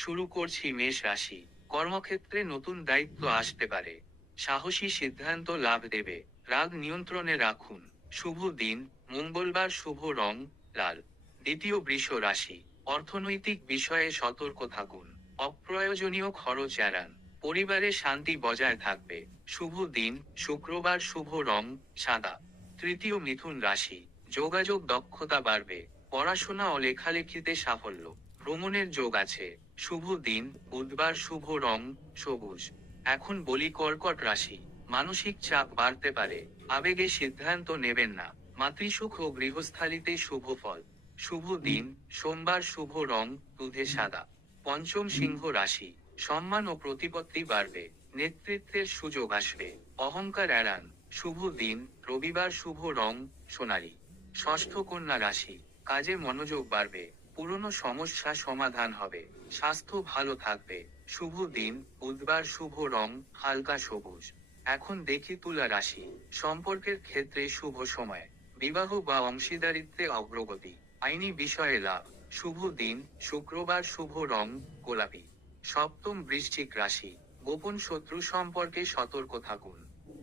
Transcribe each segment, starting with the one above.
শুরু করছি মেষ রাশি। কর্মক্ষেত্রে নতুন দায়িত্ব আসতে পারে। সাহসী সিদ্ধান্ত লাভ দেবে। রাগ নিয়ন্ত্রণে রাখুন। শুভ দিন মঙ্গলবার, শুভ রং লাল। দ্বিতীয় বৃষ রাশি। অর্থনৈতিক বিষয়ে সতর্ক থাকুন। অপ্রয়োজনীয় খরচ এড়ান। পরিবারে শান্তি বজায় থাকবে। শুভ দিন শুক্রবার, শুভ রং সাদা। তৃতীয় মিথুন রাশি। যোগাযোগ দক্ষতা বাড়বে। পড়াশোনা ও লেখালেখিতে সাফল্য। ভ্রমণের যোগ আছে। শুভ দিন বুধবার, শুভ রং সবুজ। এখন বলি কর্কট রাশি। মানসিক চাপ বাড়তে পারে। আবেগে সিদ্ধান্ত নেবেন না। মাতৃসুখ ও গৃহস্থালিতে শুভ ফল। শুভ দিন সোমবার, শুভ রং দুধে সাদা। পঞ্চম সিংহ রাশি। সম্মান ও প্রতিপত্তি বাড়বে। নেতৃত্বের সুযোগ আসবে। অহংকার এড়ান। শুভ দিন রবিবার, শুভ রং সোনালী। ষষ্ঠ কন্যা রাশি। কাজে মনোযোগ বাড়বে। পুরনো সমস্যা সমাধান হবে। স্বাস্থ্য ভালো থাকবে। শুভ দিন বুধবার, শুভ রং হালকা সবুজ। এখন দেখি তুলা রাশি। সম্পর্কের ক্ষেত্রে শুভ সময়। বিবাহ বা অংশীদারিত্বে অগ্রগতি। আইনি বিষয়ে লাভ। শুভ দিন শুক্রবার, শুভ রং গোলাপি। সপ্তম বৃশ্চিক রাশি। গোপন শত্রু সম্পর্কে সতর্ক থাকুন।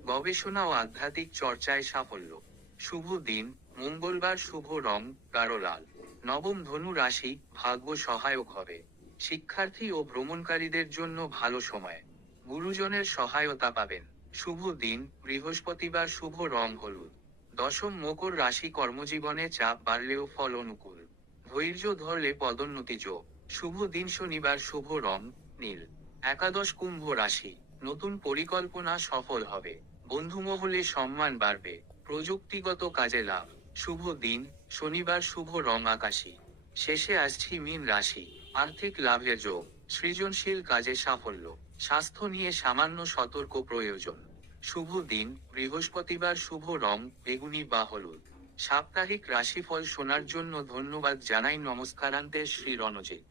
গবেষণা ও আধ্যাত্মিক চর্চায় সাফল্য। শুভ দিন মঙ্গলবার, শুভ রং গাঢ় লাল। নবম ধনু রাশি। ভাগ্য সহায়ক হবে। শিক্ষার্থী ও ভ্রমণকারীদের জন্য ভালো সময়। গুরুজনের সহায়তা পাবেন। শুভ দিন বৃহস্পতিবার, শুভ রং হলুদ। দশম মকর রাশি। কর্মজীবনে চাপ বাড়লেও ফল অনুকূল। ধৈর্য ধরলে পদোন্নতি যোগ। শুভ দিন শনিবার, শুভ রং নীল। একাদশ কুম্ভ রাশি। নতুন পরিকল্পনা সফল হবে। বন্ধুমহলে সম্মান বাড়বে। প্রযুক্তিগত কাজে লাভ। শুভ দিন শনিবার, শুভ রং আকাশী। শেষে আসছি মীন রাশি। আর্থিক লাভের যোগ। সৃজনশীল কাজে সাফল্য। স্বাস্থ্য নিয়ে সামান্য সতর্ক প্রয়োজন। শুভ দিন বৃহস্পতিবার, শুভ রং বেগুনি বা হলুদ। সাপ্তাহিক রাশিফল শোনার জন্য ধন্যবাদ জানাই। নমস্কারান্তে শ্রী রণজিৎ।